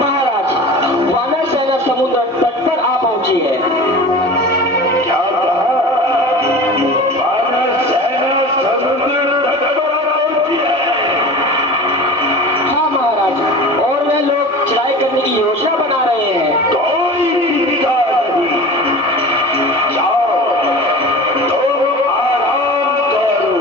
महाराज, वानर सेना समुद्र तट पर आ पहुंची है। क्या कहा? वानर सेना समुद्र तट पर आ पहुंची है? हाँ महाराज, और वे लोग चढ़ाई करने की योजना बना रहे हैं। कोई चिंता नहीं, जाओ तुम आराम करो।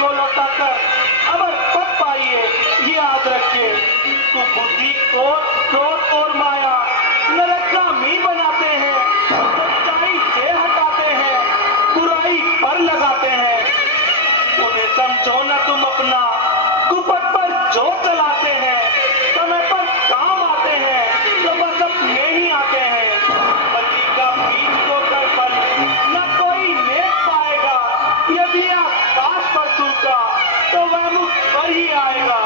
को लौटाकर अमर पद पाइए, ये याद रखिए। तू बुद्धि को क्रोध और माया नरकामी बनाते हैं, सच्चाई से हटाते हैं, बुराई पर लगाते हैं। उन्हें समझो न तुम अपना, कुपथ पर जो चलाते हैं, समय पर काम आते हैं तो बस अपने ही आते हैं। पति का बीज को कर फल न कोई नेक पाएगा, यदि आकाश पर सूखा तो वह मुख पर ही आएगा।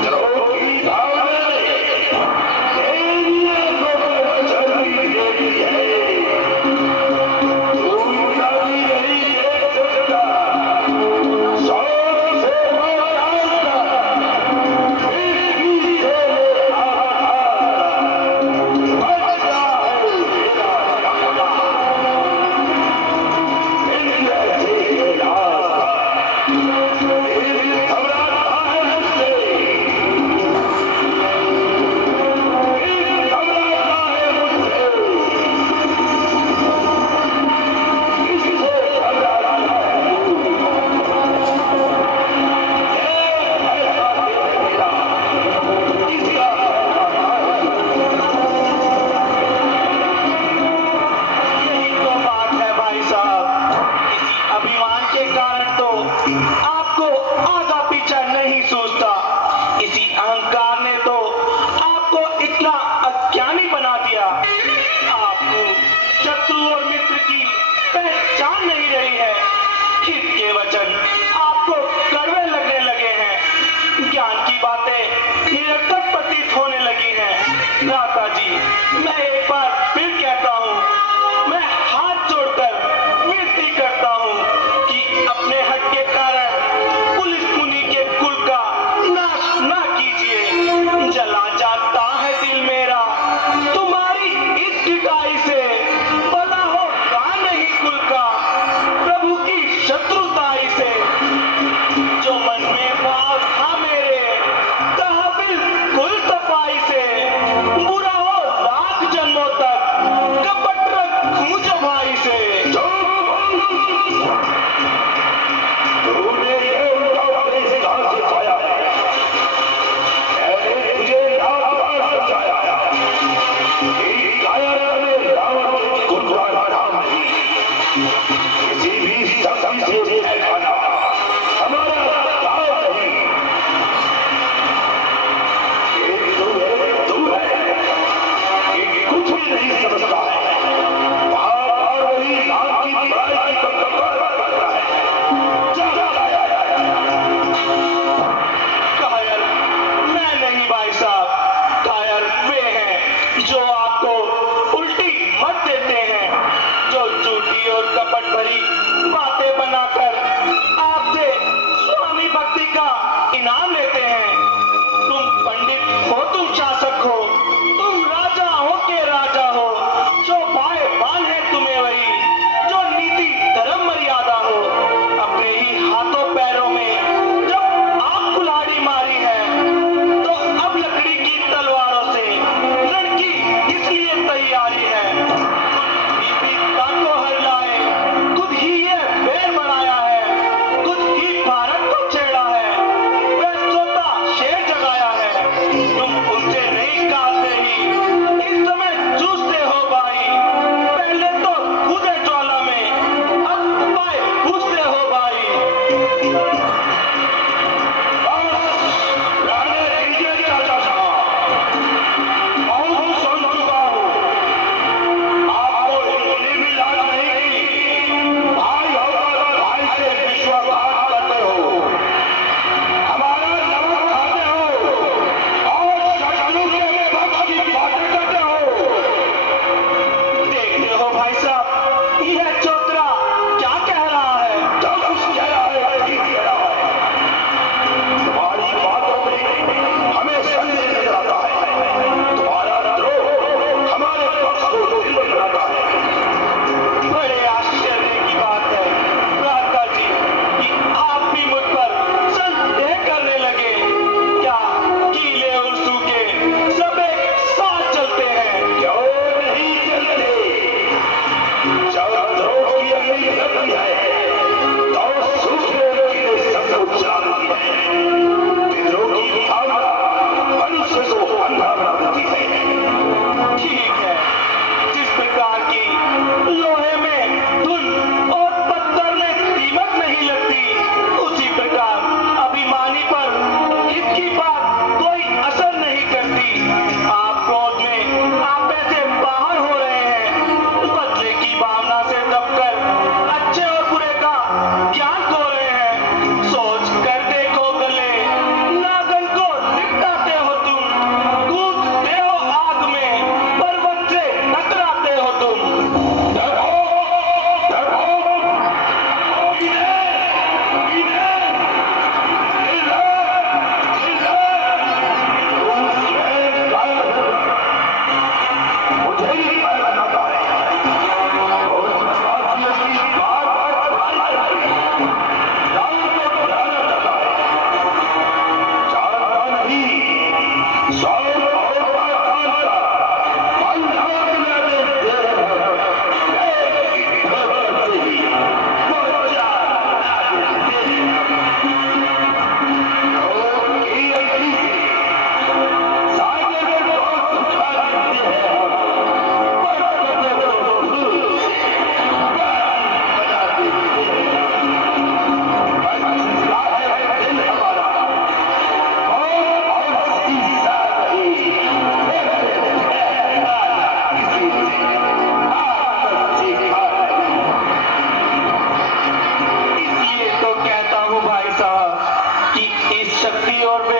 द्रोही भाव ने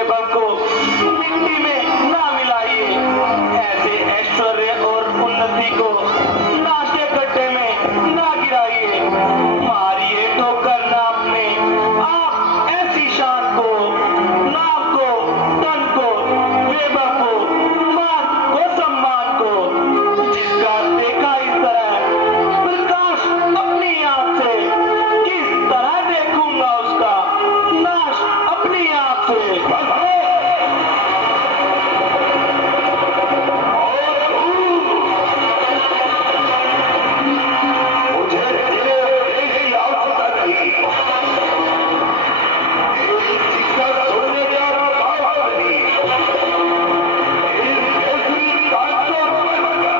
वैभव को मिट्टी में ना मिलाइए, ऐसे ऐश्वर्य और उन्नति को नाश के गड्ढे में ना गिराइए। मारिए ठोकर नाम में आप ऐसी शान को, नाम को, धन को, वैभव को, मान को, सम्मान को, जिसका देखा इस तरह प्रकाश अपनी आंख से, किस तरह देखूंगा उसका नाश अपनी आंख से। मुझे तेरे देश की आवश्यकता नहीं, तेरी शिक्षा सुनने का भाव नहीं, इस देश की कांटों पर लगा,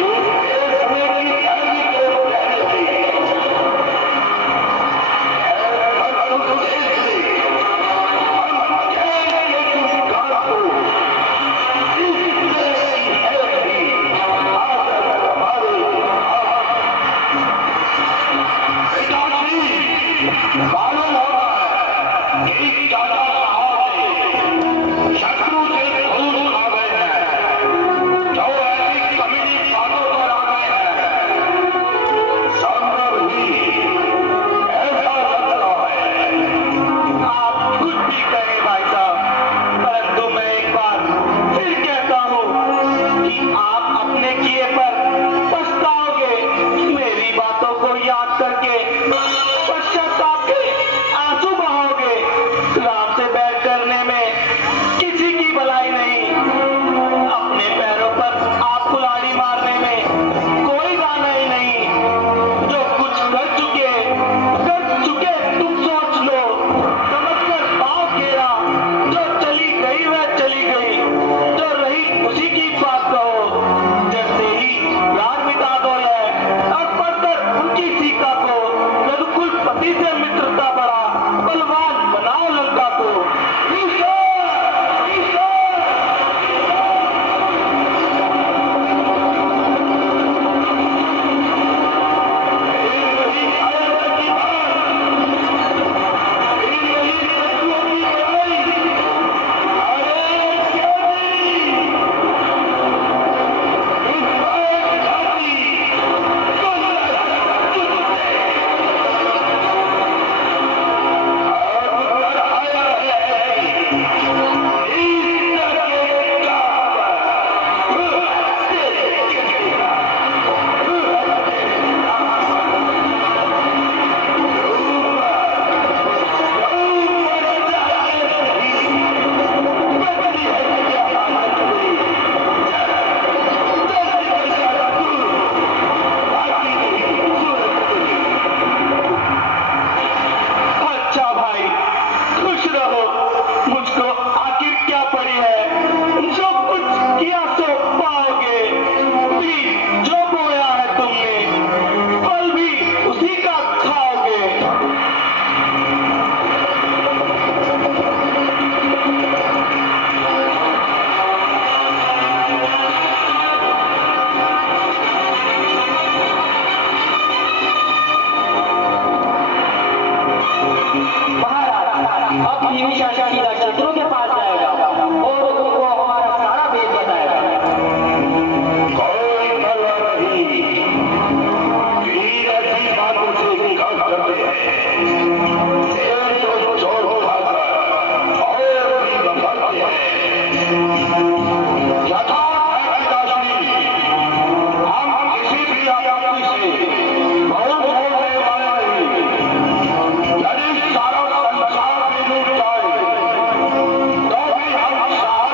इस देश में की धर्म के कहने से, हम देश से, हम अकेले किसी काल को, इस देश की है नहीं, आकर हमारे मालूम होता है कि दादा साहब ने शत्रु से खून खा गए हैं, जो ऐसी कमीनी बातों पर आ गए हैं, संभव ही ऐसा लग रहा है। आप कुछ भी कहें भाई साहब, परंतु मैं एक बार फिर कहता हूँ कि आप अपने किए पर पछताओगे। मेरी बातों को याद करके पश्चाताप के आंसू बहाओगे। राम से बैर करने में किसी की भलाई नहीं, अपने पैरों पर आप कुल्हाड़ी मारने में कोई दाना नहीं। जो कुछ कर चुके तुम सोच लो, समझकर पाँव फेरा। जो चली गई वह चली गई, जो रही उसी की बात कहो। जैसे ही राज मिटा दो यह और पढ़कर उनकी सीता को, रघुकुल पति से मित्रता बढ़ा, बलवान बनाओ लंका को। ईश्वर, ईश्वर। अच्छा भाई, खुश रहो। मुझको आखिर क्या पड़ी है, जो कुछ किया सो पाओगे। भी जो बोया है तुमने, फल भी उसी का खाओगे। महाराज, अब विभीषण सीधा शत्रु के पास जाएगा और उनको हमारा सारा भेद बताएगा। कोई परवाह नहीं, वीर ऐसी बातों से इनकार करते हैं, शेर को छोड़ खाकर और भी बंगाते हैं। यथार्थ है पिताश्री, हम किसी भी आपत्ति से बहुत बोलने वाले नहीं। यदि सारा संसार भी लूट जाए तो भी हम साथ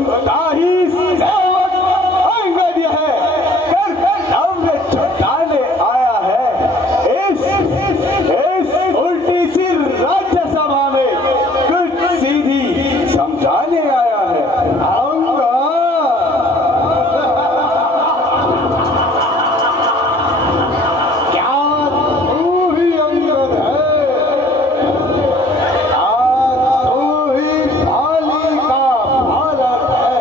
उनका ही सेवक अंगद है नव्य छुटाने आया है इस उल्टी सी राज्यसभा में कुछ सीधी समझाने आया है। आऊंगा क्या तू ही अंगद है? तू ही बाली का बालक है?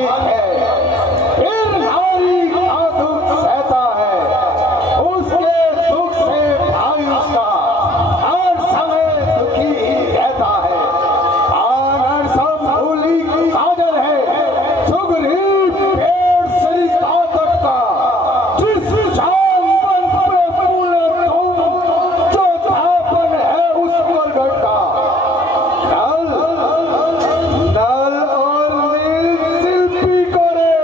मालिक है, फिर नारी का दुख सहता है, उसके दुख से भाई उसका हर समय दुखी ही रहता है। आनर सब भूली काजल है, सुग्रीव पेड़ सरिता तट का, जिस शाम पंथ पे फूल तुम, जो धापन है उस मरघट का। नल और नील शिल्पी को रे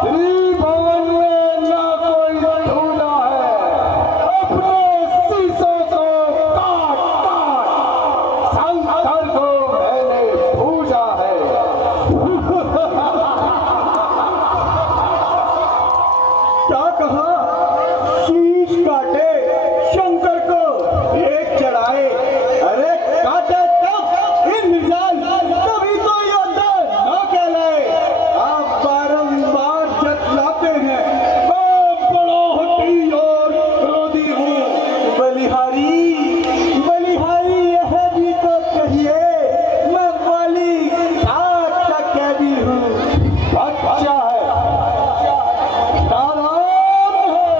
त्रिभुवन में ना कोई दूजा है, अपने शीशों को काट काट शंकर को मैंने पूजा है। क्या कहा? शीश काटे शंकर को एक चढ़ाए। अरे काटे तब इन निजान, तभी तो योद्धा न कहलाए। आप बारंबार जतलाते हैं मैं बड़ा हठी और क्रोधी हूँ। बलिहारी बलिहारी यह भी तो कहिए, मैं बलि घाट का कैदी हूँ। बच्चा है, नारायण है,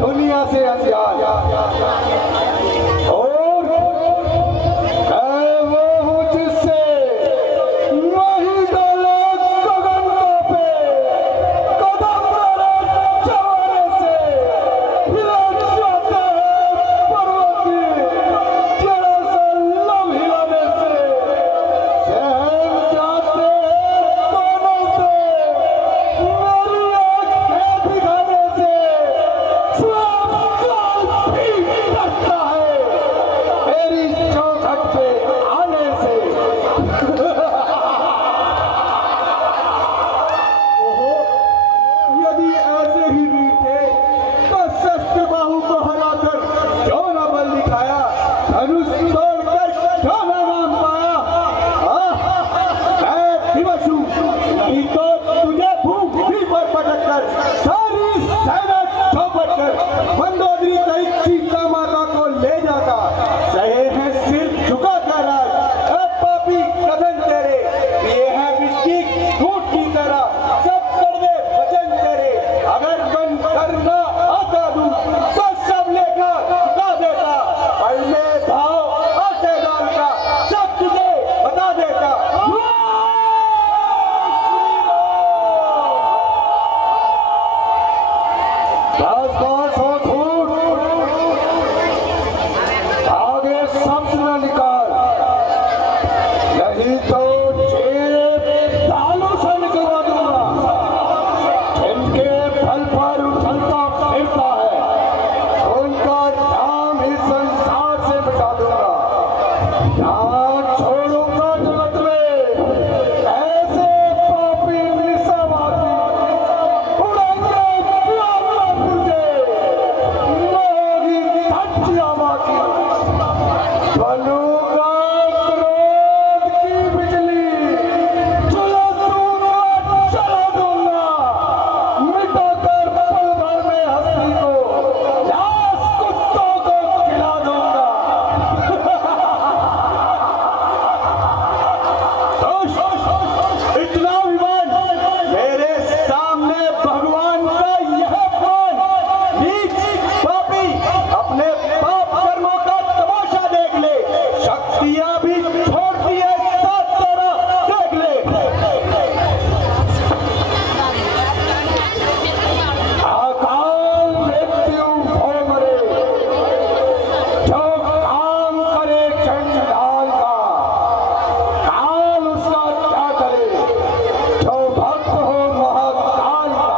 दुनिया से अनजान, और मैं वो हूँ जिससे नहीं डाले गगन पे कदम मेरे जमाने से हिले जाते हैं पर्वत जरा सा लम हिलाने से सहम जाते हैं दोनों से मेरी आँखें दिखाने से सब काल भी डरता है मेरी चौखट पे आने से। यदि ऐसे ही वीर थे तो शस्त्र बाहु को हराकर क्यों न बल दिखाया, धनुष तोड़कर क्यों न नाम पाया। मैं दिवस हूँ, नहीं तो तुझे भूमि पर पटक कर सारी सेना चौपट कर मंदोदरी सहित सीता माता को ले जाता। सहे हैं सिर झुका कर आज अब पापी कदम तेरे, ये है विस्की घूट की तरह सब कड़वे वचन तेरे। अगर बन करना आता दूं तो सब लेखा चुका देता, पहले भाव आते डाल का सब तुझे बता देता। बस बस हो धूल, आगे शब्द न निकाल, नहीं तो जेब तालू से निकलवा दूंगा। जिनके फल पर उछलता फिरता है उनका नाम ही संसार से मिटा दूंगा। यहाँ छोड़ूंगा जगत में ऐसे पापी निशावादी, उड़ेंगे प्यार तुझे मोरी धज्जियां बाकी। बलूंगा क्रोध की बिजली, चलो दूंगा चलो दूंगा, मिटाकर पल भर में हस्ती को लाश कुत्तों को खिला दूंगा। इतना विमान मेरे सामने भगवान का यह प्राण, नीच पापी अपने पाप कर्मों का तमाशा देख ले, शक्तियां भी छोड़ती है साथ तेरा देख ले। अकाल मृत्यु हो मरे, जो काम करे चंडाल का, काल उसका क्या करे, जो भक्त हो महाकाल का।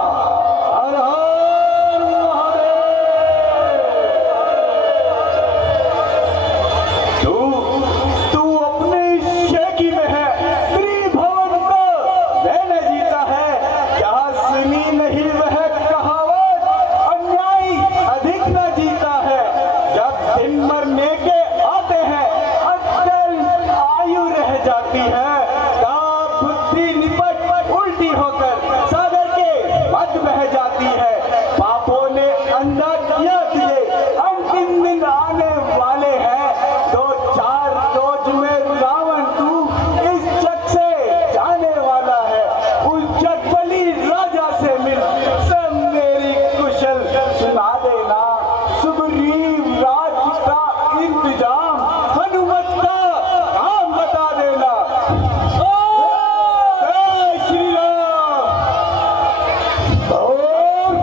हर हर महादेव। तू अपनी शेखी में है, त्रिभुवन को मैंने जीता है। जहाँ सुनी नहीं वह कहावत, अन्यायी अधिक न जीता है। जब दिन मरने के आते हैं अटल आयु रह जाती है, तब बुद्धि निपट उल्टी होकर सागर के मध्य बह जाती है। पापों ने अंधा किया तुझे, अंतिम दिन आने वाले हैं। 2-4 रोज में रावण तू इस जग से जाने वाला है। उस जगबली राजा से मिल सब मेरी कुशल सुना देना। सुग्रीव राज का इंतजाम हनुमत का काम बता देना। जय श्री राम। और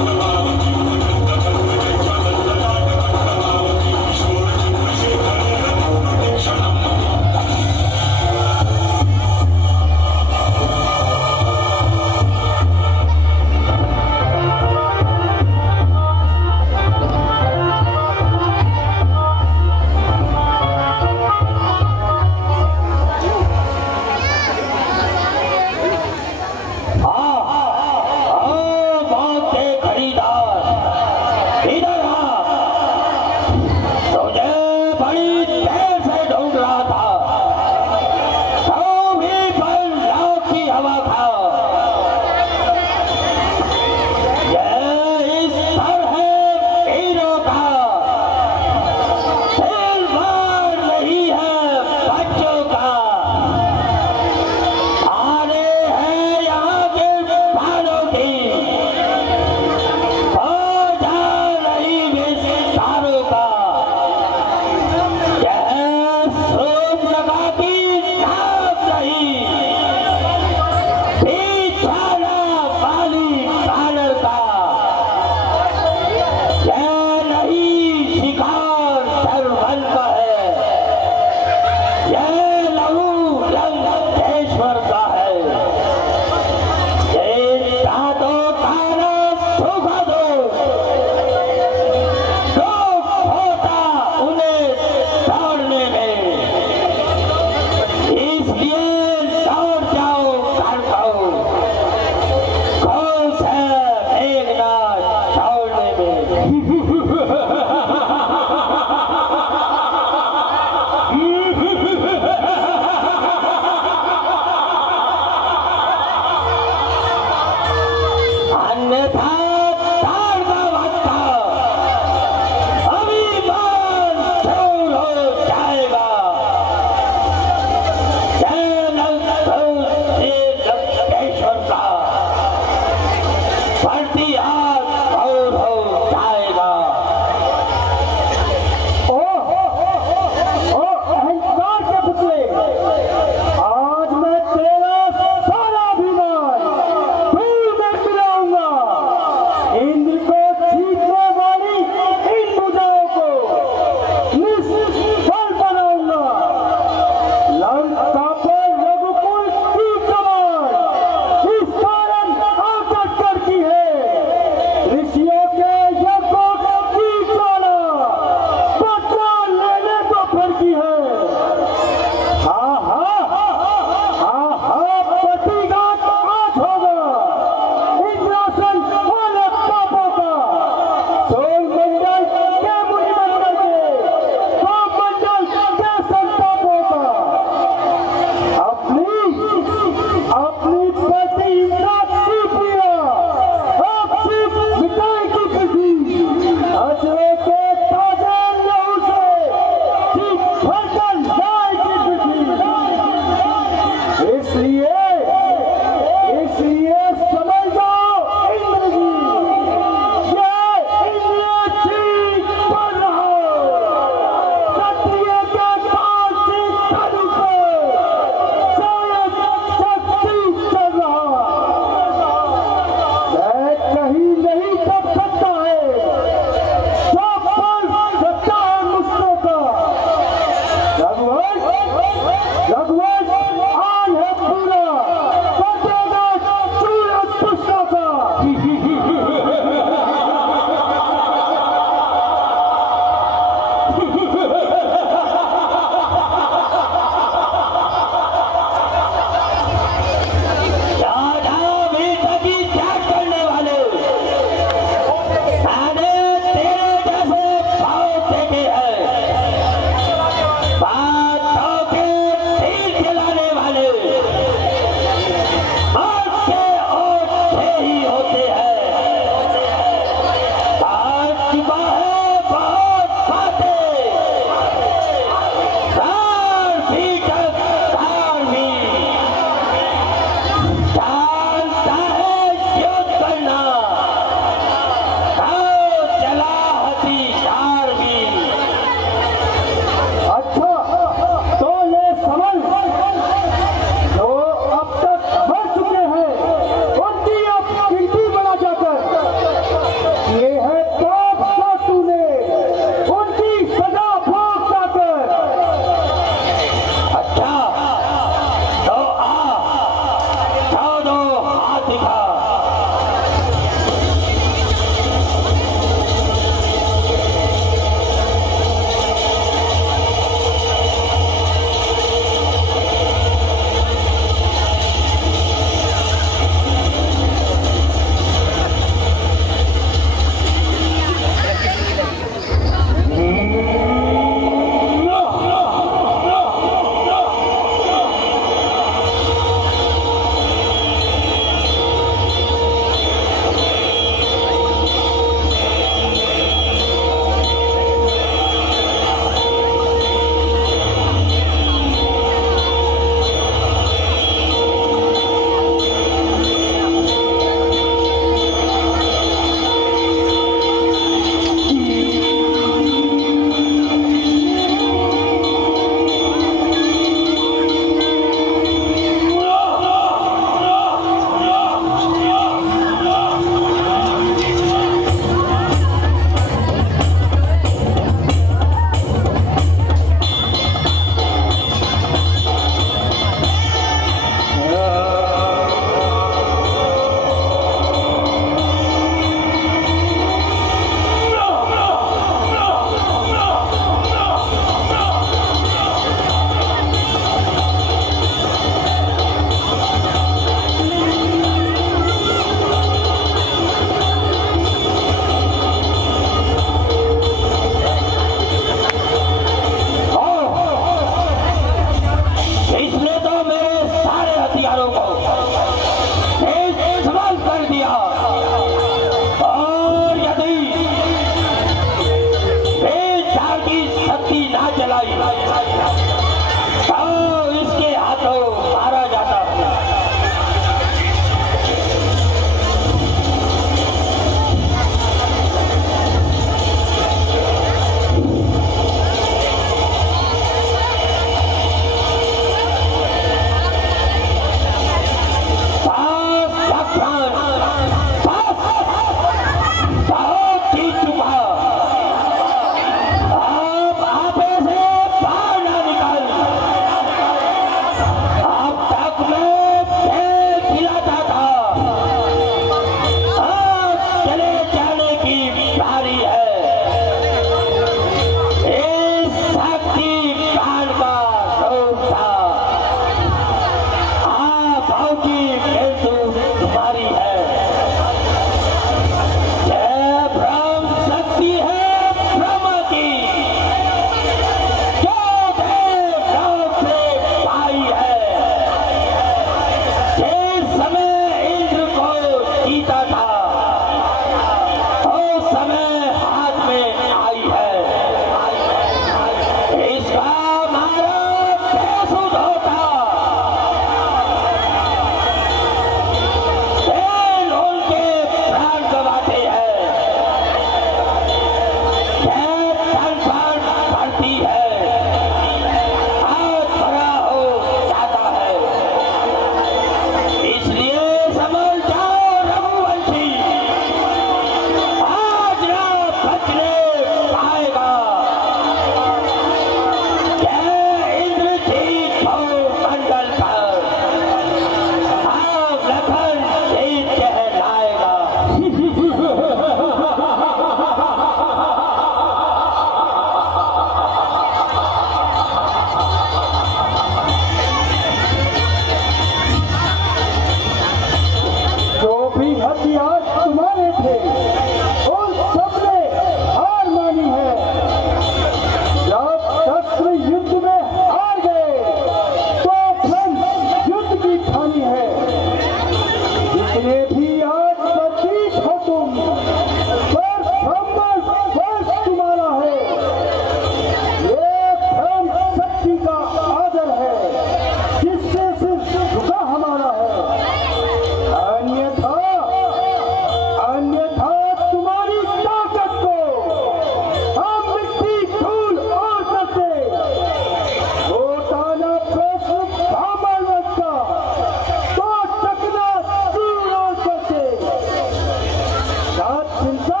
क्या चिंता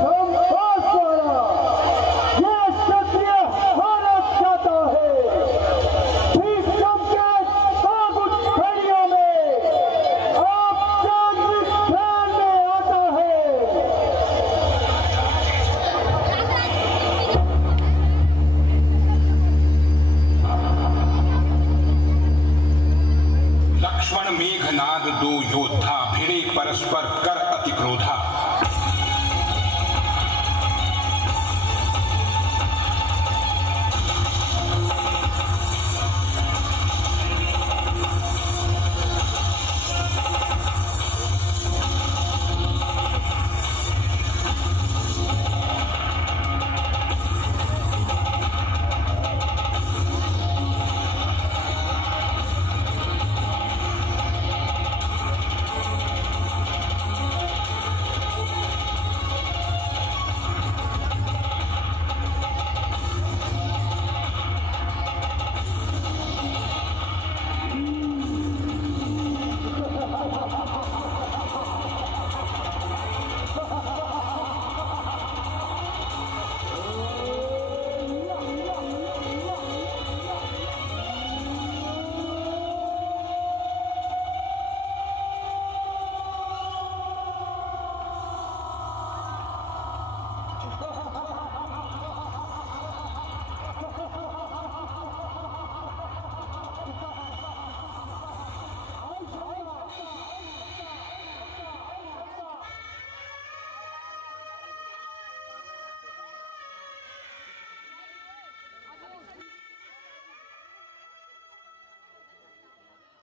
ब्रह्मोस द्वारा ये क्षत्रिय हारना चाहता है। ठीक जम के कुछ घड़ियों में आप जागृत ध्यान में आता है। लक्ष्मण मेघनाद दो योद्धा भिड़े परस्पर